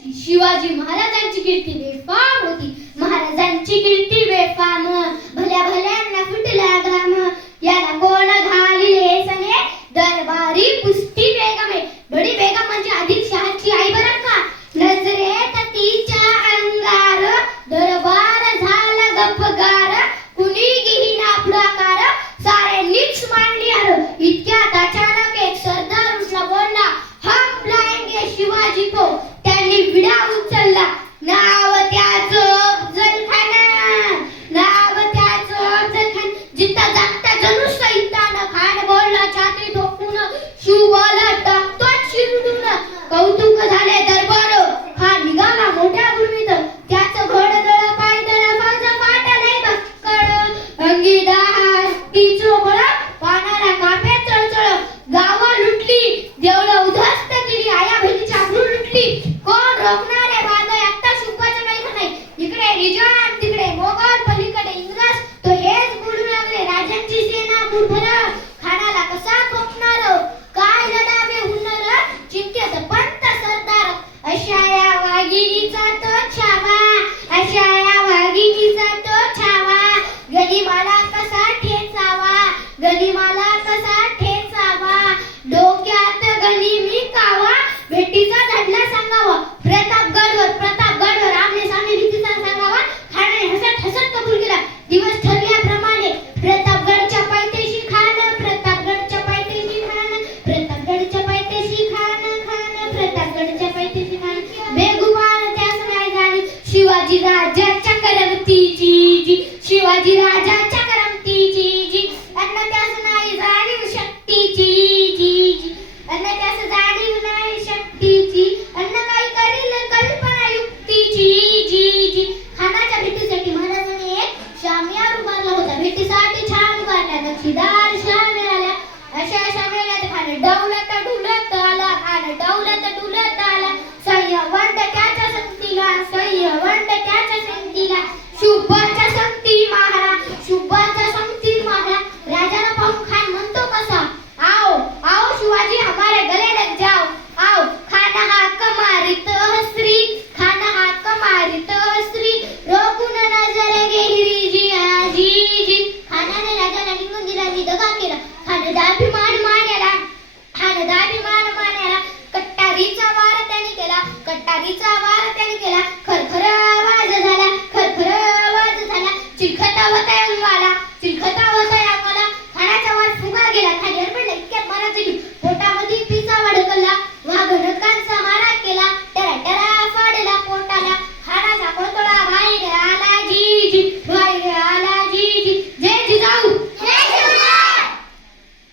शिवाजी महाराजांची कीर्ती बेफाम होती. महाराजांची कीर्ती बेफाम. भल्या भल्यांना फुटला घाम. याला कोण घालिले सने दरबारी पुस्ती बेगमे. बडी बेगम म्हणजे आदिलशहाची आई बरं का. नजरेत तिच्या अंगार दरबार झाला गफगार. कुणी घेईना पुढाकार साऱ्यांनीच मांडली हार. इतक्यात अचानक एक सरदार उठला बोलला, हम बुलाएंगे शिवाजी को. त्यांनी विडा उचलला. नाव त्याचं अफजल खान. नाव त्याचं अफजल खान. जिता जागता जणू सैतान. खान बोलला छाती ठोकून, शिवाला टाकतोच शिरडून. कौतुक झाले दरबार. खान निघाला मोठ्या गुरमीत. त्याचं घोडदळ पायदळ फौज पाट नाही बक्कळ. अंगीदार तिचं बळ पानाला कापे चळचळ. गावं लुटली, देवळं उद्ध्वस्त केली, आया बहिणीची आबरू लुटली. कोण रोखणार आहे बांधय आत्ता शुभाचं काही नाही. इकडे निजाम, तिकडे मोगल, पलीकडे इंग्रज. तो हेच बोलू लागले, राजांची सेना मूर्खर. खानाला कसा खोपणार, काय लढावे हुनर. चिंतेत पंत सरदार. अशा या वाघिणीचा तो छावा. अशा या वाघिणीचा तो छावा. गनिमाला कसा ठेचावा. गनिमाला कसा ठेचावा. डोक्यात गनिमी कावा. भेटीचा धडला सांगावा. प्रतापगडवर आमने सामने भीतीचा सांगावा. खानाने हसत हसत कबूल केला. दिवस ठरल्याप्रमाणे प्रतापगडच्या पायथ्याशी खान. प्रतापगडच्या पायथ्याशी खान. प्रतापगडच्या पायथ्याशी खान. खान प्रतापगडच्या पायथ्याशी खान. बेगुमान त्यास नाही जाणीव शिवाजी राजाच्या करमतीची जी. शिवाजी राजाच्या करमतीची जी. अन्न त्यास नाही जाणीव शक्तीची जी जी. अन्न त्यास जाणीव नाही शक्तीची. अन्न काही करील कल्पना युक्तीची जी जी. खानाच्या भेटीसाठी महाराजांनी एक शामियार उभारला होता. भेटीसाठी छान उभारल्या नक्षीदार शाम्या आल्या. अशा शाम्याला खान डौलत डुलत आला. खान डौलत डुलत आला. सह्यवंड त्याच्या संगतीला. सह्यवंड त्याच्या संगतीला. शुभाच्या संगती महारा. शुभाच्या संगती महारा. राजाला पाहून खान म्हणतो कसा, आओ आओ शिवाजी हमारे गले लग जाओ. आओ. खान हाक मारित हसरी. खान हाक मारित हसरी. रोखून नजर गेली जी जी जी. खानाने राजाला निघून दिला आणि दगा केला. खान दाभिमान मान्याला. खान दाभिमान मान्याला. कट्टारीचा वार त्याने केला. कट्टारीचा वार